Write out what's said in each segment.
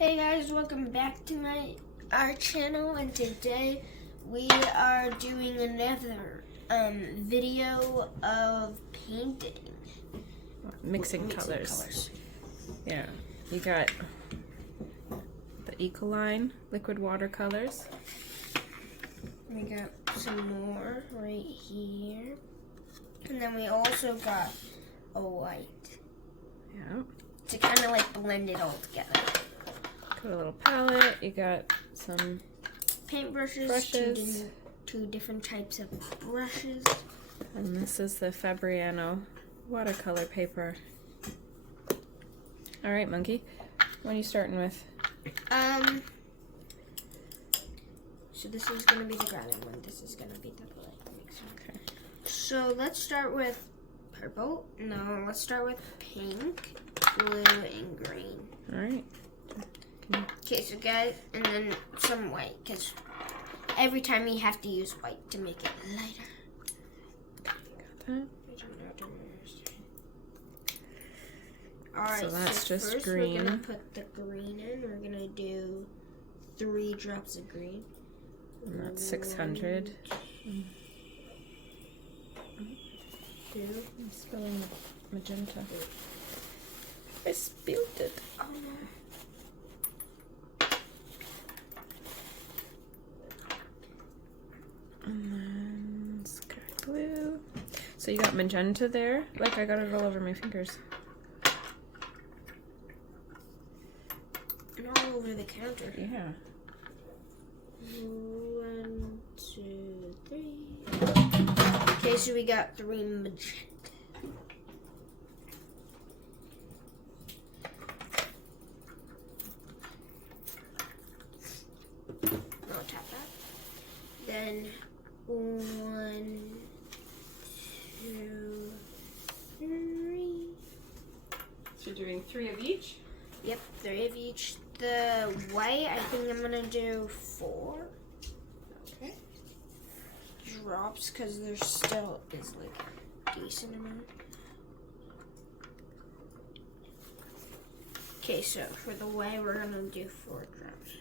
Hey guys, welcome back to our channel, and today we are doing another video of painting. Mixing colors. Yeah, you got the Ecoline liquid watercolors. We got some more right here, and then we also got a white. Yeah. To kind of like blend it all together. Got a little palette. You got some paintbrushes, two different types of brushes. And this is the Fabriano watercolor paper. All right, Monkey. What are you starting with? So this is gonna be the grounding one. This is gonna be the light mixer. Okay. So let's start with purple. No, let's start with pink, blue, and green. All right. Okay, so guys, and then some white, because every time you have to use white to make it lighter. Got that? Alright, so that's just first green. We're gonna put the green in. We're gonna do 3 drops of green. And that's 600. 1, 2. I'm spilling magenta. I spilled it. Oh no. And then sky blue. So you got magenta there? Like I got it all over my fingers. And all over the counter. Yeah. 1, 2, 3. Okay, so we got 3 magenta. I'll tap that. Then 1, 2, 3. So you're doing 3 of each? Yep, 3 of each. The white, I think I'm gonna do 4. Okay. Drops, because there still is like a decent amount. Okay, so for the white, we're gonna do 4 drops.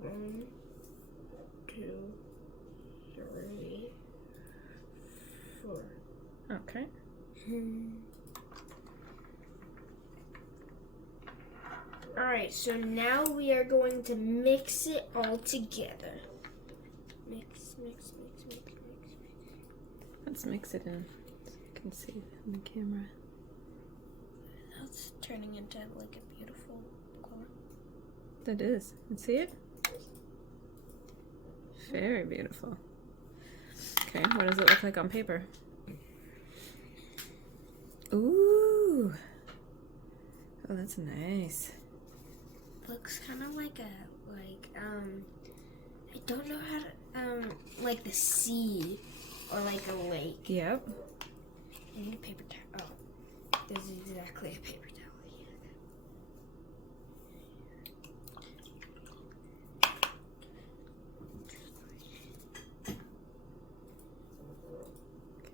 1, 2, 3, 4. Okay. Alright, so now we are going to mix it all together. Mix, mix, mix, mix, mix, mix. Let's mix it in so you can see on the camera. That's turning into like a beautiful color. That is. You see it? Very beautiful. Okay, what does it look like on paper? Ooh. Oh, that's nice. Looks kind of like I don't know how to, like the sea or like a lake. Yep. I need a paper towel. Oh, this is exactly a paper towel here.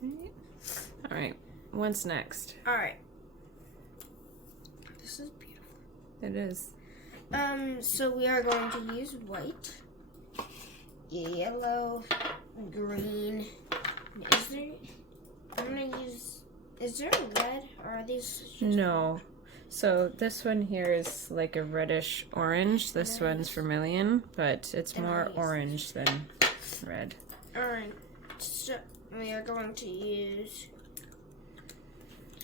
Okay. All right. What's next? All right. This is beautiful. It is. So we are going to use white, yellow, green. Is there a red, or are these just No. So this one here is like a reddish orange. This one's vermilion, but it's more orange than red. Alright, so we are going to use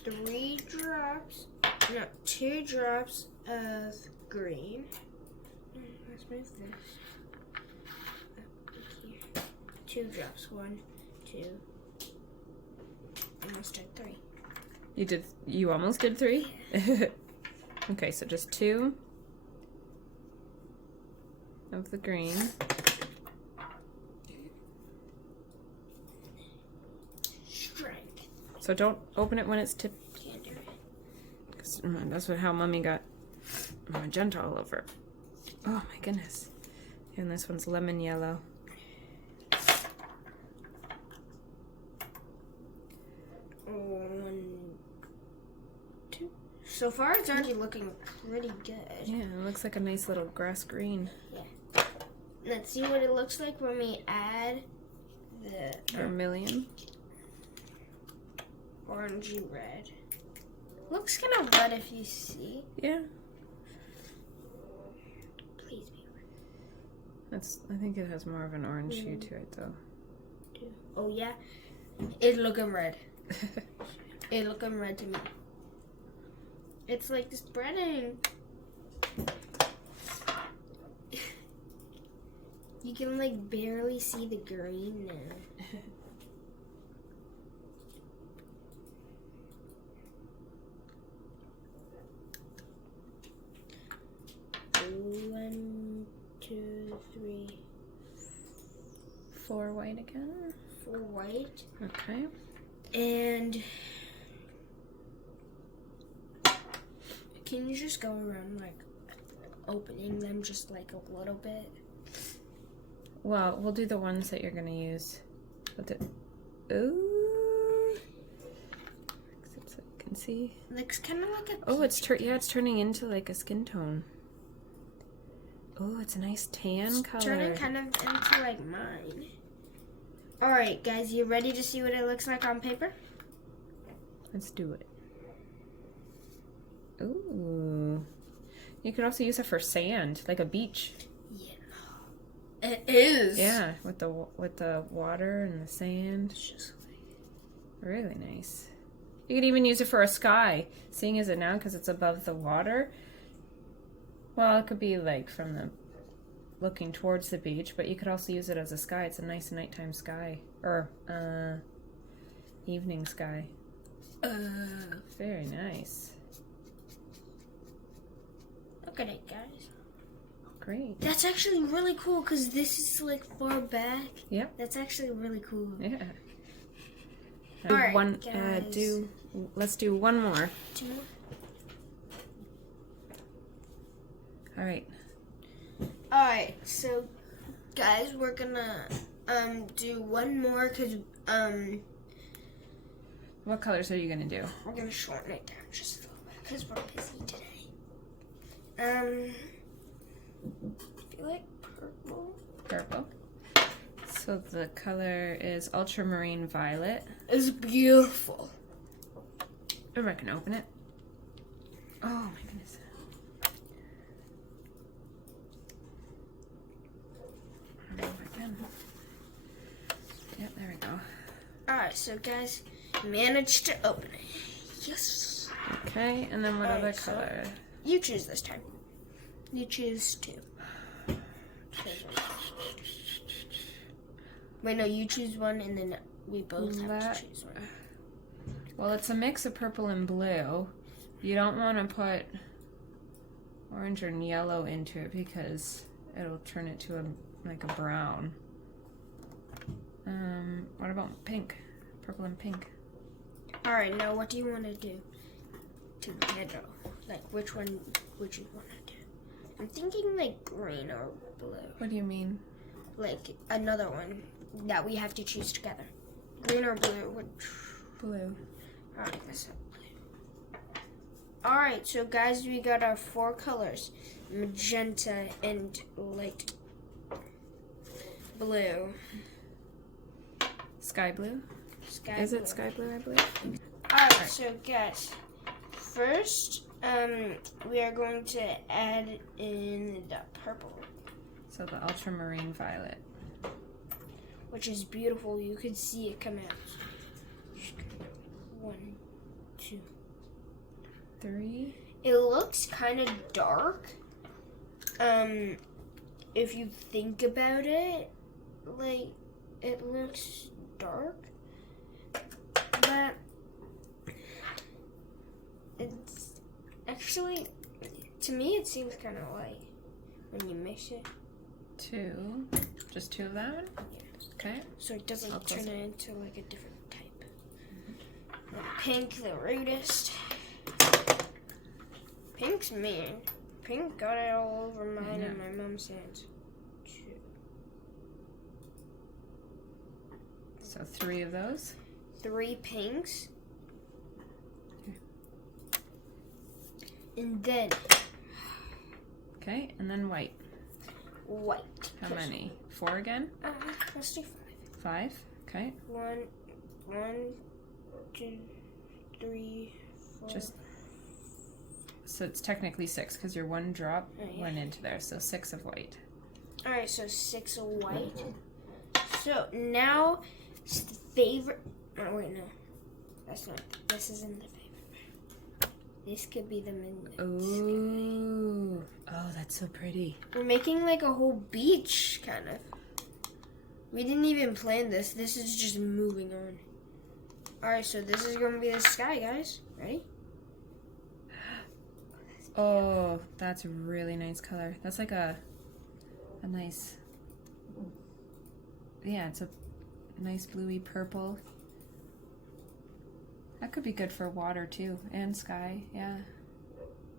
2 drops of green. Let's move this up here. 2 drops. 1, 2. Almost did 3. You almost did 3? Yeah. Okay, so just 2 of the green. Strength. So don't open it when it's tipped. Can't do it. 'Cause that's how Mommy got magenta all over. Oh my goodness. And this one's lemon yellow. 1, 2. So far, it's already looking pretty good. Yeah, it looks like a nice little grass green. Yeah. Let's see what it looks like when we add the Vermilion. Orangey red. Looks kind of red if you see. Yeah. Please be red. I think it has more of an orange hue to it, though. Oh yeah, it's looking red. It's looking red to me. It's like spreading. You can like barely see the green now. One, two, three. 4 white again. 4 white. Okay. And can you just go around like opening them just like a little bit? Well, we'll do the ones that you're gonna use. Ooh. Except so you can see. Looks kind of like a. Oh, it's turning into like a skin tone. Oh, it's a nice tan color. Turning kind of into like mine. All right, guys, you ready to see what it looks like on paper? Let's do it. Ooh. You could also use it for sand, like a beach. Yeah. It is. Yeah, with the water and the sand. It's just Really nice. You could even use it for a sky, seeing as it now because it's above the water. Well, it could be like from the looking towards the beach, but you could also use it as a sky. It's a nice nighttime sky or evening sky. Very nice. Look at it, guys. Great. That's actually really cool because this is like far back. Yep. That's actually really cool. Yeah. All right, guys. Let's do one more. 2 more. All right. Alright, so guys, we're gonna do one more because What colors are you gonna do? we're gonna shorten it down just a little bit because we're busy today. I feel like purple. Purple. So the color is ultramarine violet. It's beautiful. Oh, I can open it. Oh my goodness. Yep, there we go. Alright, so guys, managed to open it. Yes. Okay, and then what other Alright, so- color? You choose this time. You choose 2. Wait, no, you choose one and then we both have to choose one. Well, it's a mix of purple and blue. You don't want to put orange or yellow into it because it'll turn it to like a brown. What about pink? Purple and pink. Alright, now what do you want to do to the middle? Like, which one would you want to do? I'm thinking like green or blue. What do you mean? Like, another one that we have to choose together. Green or blue? Blue. Alright, let's have blue. Alright, so guys, we got our 4 colors. Magenta and light blue. Sky blue? Sky Is blue. it sky blue, I believe? Alright, so guys, first, we are going to add in the purple, So the ultramarine violet. which is beautiful. You can see it come out. 1, 2. 3. It looks kind of dark. If you think about it, like, it looks dark, but it's actually, to me, it seems kind of light when you mix it. 2. Just 2 of that one? Yeah. Okay. So it doesn't I'll close turn it into like a different type. Pink, the rudest. Pink's mean. Pink got it all over mine and my mom's hands. 2. So 3 of those. 3 pinks. And then Okay, and then white. white. How many? 4 again? Let's do 5. 5. Okay. 1, 2, 3, 4. Just so it's technically 6 because your 1 drop went into there, so 6 of white. All right, so 6 of white. So now it's the favorite. Oh wait, no, that's not. This isn't the favorite. This could be the midnight. Ooh. Oh, that's so pretty. We're making like a whole beach, kind of. We didn't even plan this. This is just moving on. All right, so this is gonna be the sky, guys. Ready? Oh, that's a really nice color. That's like a nice, yeah, it's a nice bluey purple. That could be good for water too, and sky, yeah.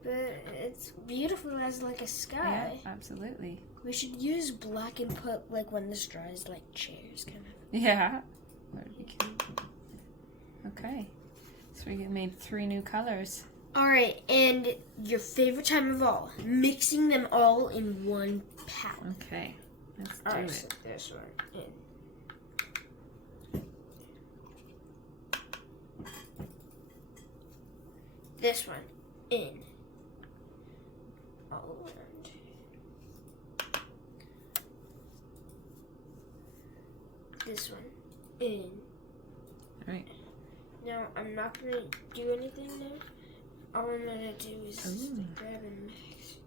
But it's beautiful as like a sky. Yeah, absolutely. We should use black and put like when this dries, like chairs, kind of. Yeah, that would be cute. Okay, so we made 3 new colors. All right, and your favorite time of all, mixing them all in one palette. Okay, let's do All right, it. so this one in. This one in. All around. This one in. All right. Now, I'm not going to do anything now. All I'm going to do is grab and mix.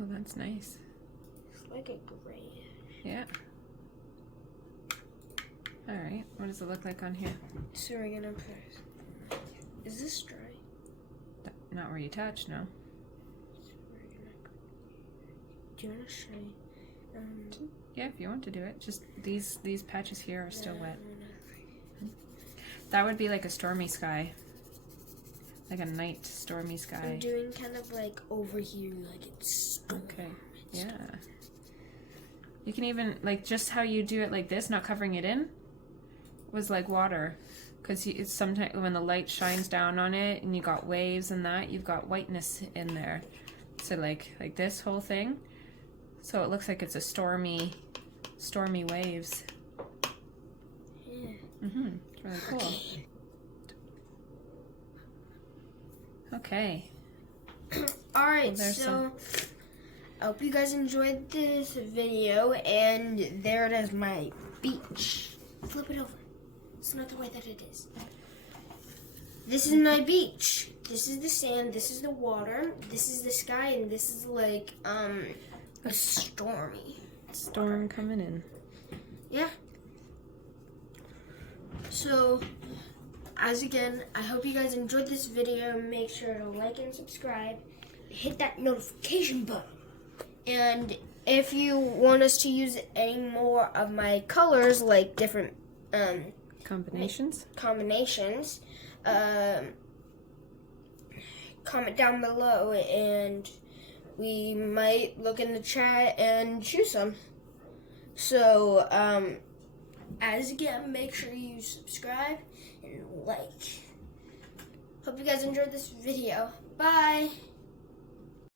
Oh, that's nice. It's like a gray. Yeah. All right. What does it look like on here? So we're going to put... Is this dry? Not where you touch, no. So we're gonna... Do you want to show me? Yeah, if you want to do it. Just these patches here are still wet. That would be like a stormy sky. Like a night stormy sky. I'm doing kind of like over here, like it's storm. Okay. Yeah. You can even, like, just how you do it like this, not covering it in, was like water. Because it's sometimes when the light shines down on it and you got waves and that, you've got whiteness in there. So like this whole thing. So it looks like it's a stormy waves. Yeah. It's really cool. Okay. Alright, Well, so I hope you guys enjoyed this video, and there it is, my beach. Flip it over. It's not the way that it is. This is my beach. This is the sand, this is the water, this is the sky, and this is like a stormy Storm coming in. Yeah. So, as again, I hope you guys enjoyed this video. Make sure to like and subscribe. Hit that notification button. And if you want us to use any more of my colors, like different Combinations? Comment down below, and we might look in the chat and choose some. So, as again, make sure you subscribe and like. Hope you guys enjoyed this video. Bye!